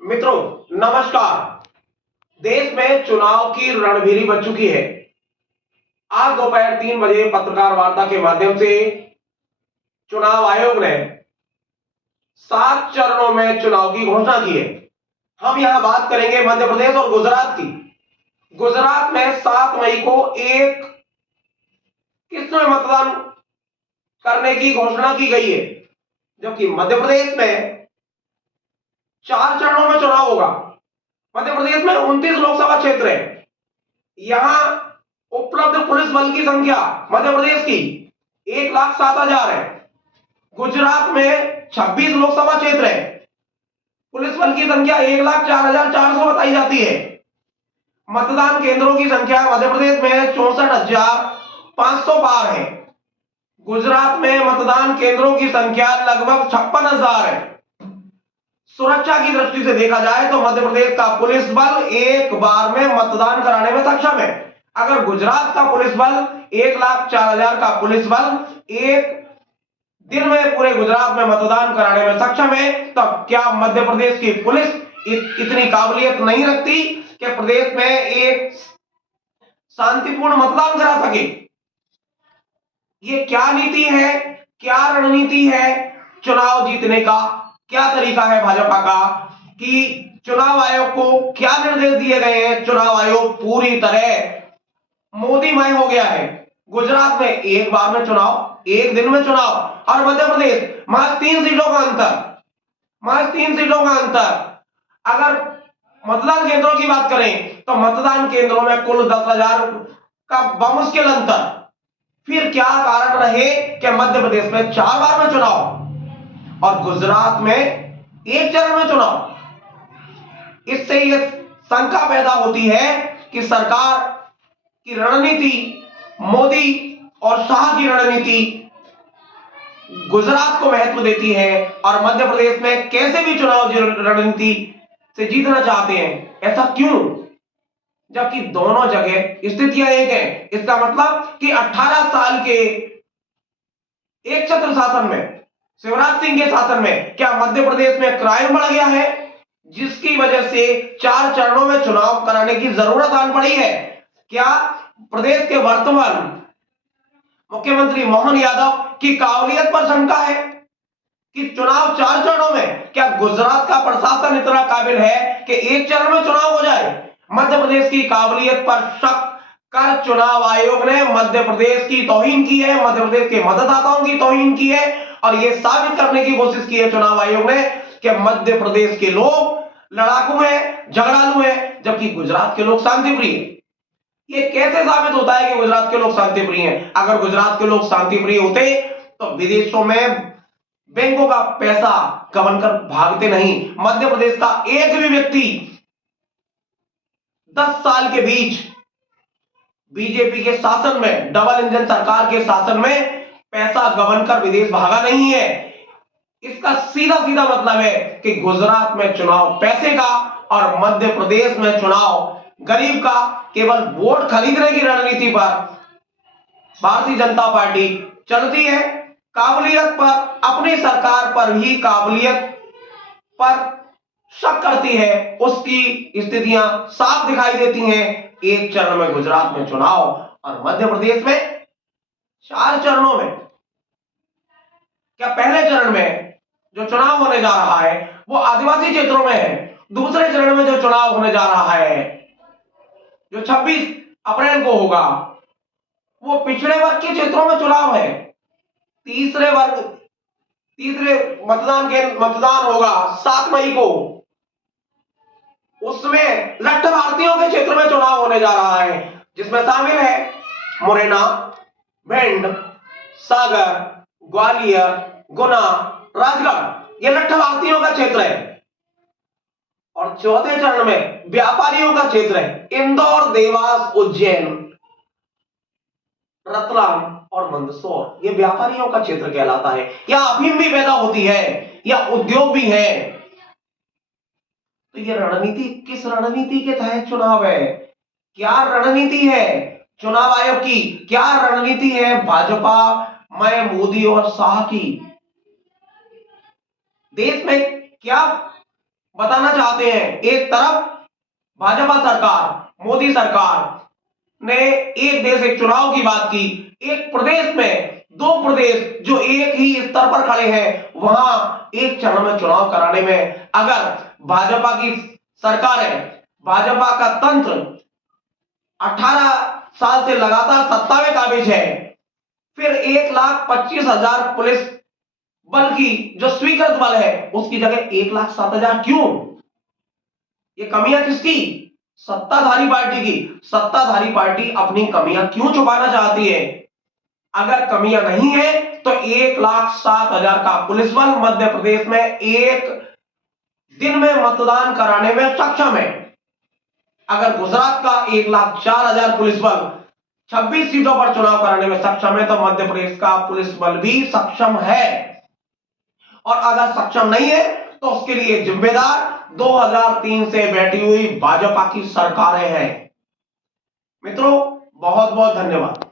मित्रों, नमस्कार। देश में चुनाव की रणभेरी बज चुकी है। आज दोपहर 3 बजे पत्रकार वार्ता के माध्यम से चुनाव आयोग ने 7 चरणों में चुनाव की घोषणा की है। हम यहां बात करेंगे मध्य प्रदेश और गुजरात की। गुजरात में 7 मई को एक किस्त में मतदान करने की घोषणा की गई है, जबकि मध्य प्रदेश में 4 चरणों में चुनाव होगा। मध्य प्रदेश में 29 लोकसभा क्षेत्र है। यहां उपलब्ध पुलिस बल की संख्या मध्य प्रदेश की 1,07,000 है। गुजरात में 26 लोकसभा क्षेत्र है। पुलिस बल की संख्या 1,04,400 बताई जाती है। मतदान केंद्रों की संख्या मध्य प्रदेश में 64,500 पार है। गुजरात में मतदान केंद्रों की संख्या लगभग 56,000 है। सुरक्षा की दृष्टि से देखा जाए तो मध्य प्रदेश का पुलिस बल एक बार में मतदान कराने में सक्षम है। अगर गुजरात का पुलिस बल 1,04,000 का पुलिस बल एक दिन में पूरे गुजरात में मतदान कराने में सक्षम है, तब क्या मध्य प्रदेश की पुलिस इतनी काबिलियत नहीं रखती कि प्रदेश में एक शांतिपूर्ण मतदान करा सके? ये क्या नीति है, क्या रणनीति है चुनाव जीतने का? क्या तरीका है भाजपा का कि चुनाव आयोग को क्या निर्देश दिए गए हैं? चुनाव आयोग पूरी तरह मोदीमय हो गया है। गुजरात में एक बार में चुनाव, एक दिन में चुनाव, और मध्य प्रदेश महज 3 सीटों का अंतर। अगर मतदान केंद्रों की बात करें तो मतदान केंद्रों में कुल 10,000 का बमुश्किल अंतर। फिर क्या कारण रहे कि मध्य प्रदेश में 4 बार में चुनाव और गुजरात में एक चरण में चुनाव? इससे यह शंका पैदा होती है कि सरकार की रणनीति, मोदी और शाह की रणनीति गुजरात को महत्व देती है और मध्य प्रदेश में कैसे भी चुनाव रणनीति से जीतना चाहते हैं। ऐसा क्यों, जबकि दोनों जगह स्थितियां एक है? इसका मतलब कि 18 साल के एक छत्र शासन में, शिवराज सिंह के शासन में, क्या मध्य प्रदेश में क्राइम बढ़ गया है, जिसकी वजह से 4 चरणों में चुनाव कराने की जरूरत आन पड़ी है? क्या प्रदेश के वर्तमान मुख्यमंत्री मोहन यादव की काबिलियत पर शंका है कि चुनाव 4 चरणों में? क्या गुजरात का प्रशासन इतना काबिल है कि एक चरण में चुनाव हो जाए? मध्य प्रदेश की काबिलियत पर शक कर चुनाव आयोग ने मध्य प्रदेश की तौहीन की है, मध्य प्रदेश के मतदाताओं की तौहीन की है और यह साबित करने की कोशिश की है चुनाव आयोग ने कि मध्य प्रदेश के लोग लड़ाकू हैं, झगड़ालू हैं, जबकि गुजरात के लोग शांतिप्रिय हैं। ये कैसे साबित होता है कि गुजरात के लोग शांतिप्रिय हैं? अगर गुजरात के लोग शांतिप्रिय होते तो विदेशों में बैंकों का पैसा गबन कर भागते नहीं। मध्य प्रदेश का एक भी व्यक्ति 10 साल के बीच बीजेपी के शासन में, डबल इंजन सरकार के शासन में पैसा गबन कर विदेश भागा नहीं है। इसका सीधा सीधा मतलब है कि गुजरात में चुनाव पैसे का और मध्य प्रदेश में चुनाव गरीब का। केवल वोट खरीदने की रणनीति पर भारतीय जनता पार्टी चलती है। काबिलियत पर, अपनी सरकार पर ही काबिलियत पर शक करती है, उसकी स्थितियां साफ दिखाई देती हैं। एक चरण में गुजरात में चुनाव और मध्य प्रदेश में 4 चरणों में। क्या पहले चरण में जो चुनाव होने जा रहा है वो आदिवासी क्षेत्रों में है? दूसरे चरण में जो चुनाव होने जा रहा है, जो 26 अप्रैल को होगा, वो पिछड़े वर्ग के क्षेत्रों में चुनाव है। तीसरे मतदान होगा 7 मई को, उसमें लट्ठ भारतीयों के क्षेत्र में चुनाव होने जा रहा है, जिसमें शामिल है मुरैना, भिंड, सागर, ग्वालियर, गुना, राजगढ़। यह लट्ठ भारतीयों का क्षेत्र है। और चौथे चरण में व्यापारियों का क्षेत्र है। इंदौर, देवास, उज्जैन, रतलाम और मंदसौर, यह व्यापारियों का क्षेत्र कहलाता है। यहां अफीम भी पैदा होती है, या उद्योग भी है। तो यह रणनीति किस रणनीति के तहत चुनाव है? क्या रणनीति है चुनाव आयोग की? क्या रणनीति है भाजपा में मोदी और शाह की? देश में क्या बताना चाहते हैं। एक तरफ भाजपा सरकार, मोदी सरकार ने एक देश एक चुनाव की बात की, एक प्रदेश में दो प्रदेश जो एक ही स्तर पर खड़े हैं वहां एक चरण में चुनाव कराने में अगर भाजपा की सरकार है, भाजपा का तंत्र 18 साल से लगातार सत्ता में काबिज है, फिर 1,25,000 पुलिस बल की जो स्वीकृत बल है उसकी जगह 1,07,000 क्यों? ये कमियां किसकी? सत्ताधारी पार्टी की। सत्ताधारी पार्टी अपनी कमियां क्यों छुपाना चाहती है? अगर कमियां नहीं है तो 1,07,000 का पुलिस बल मध्य प्रदेश में एक दिन में मतदान कराने में सक्षम है। अगर गुजरात का 1,04,000 पुलिस बल 26 सीटों पर चुनाव कराने में सक्षम है तो मध्य प्रदेश का पुलिस बल भी सक्षम है। और अगर सक्षम नहीं है तो उसके लिए जिम्मेदार 2003 से बैठी हुई भाजपा की सरकारें हैं। मित्रों, बहुत बहुत धन्यवाद।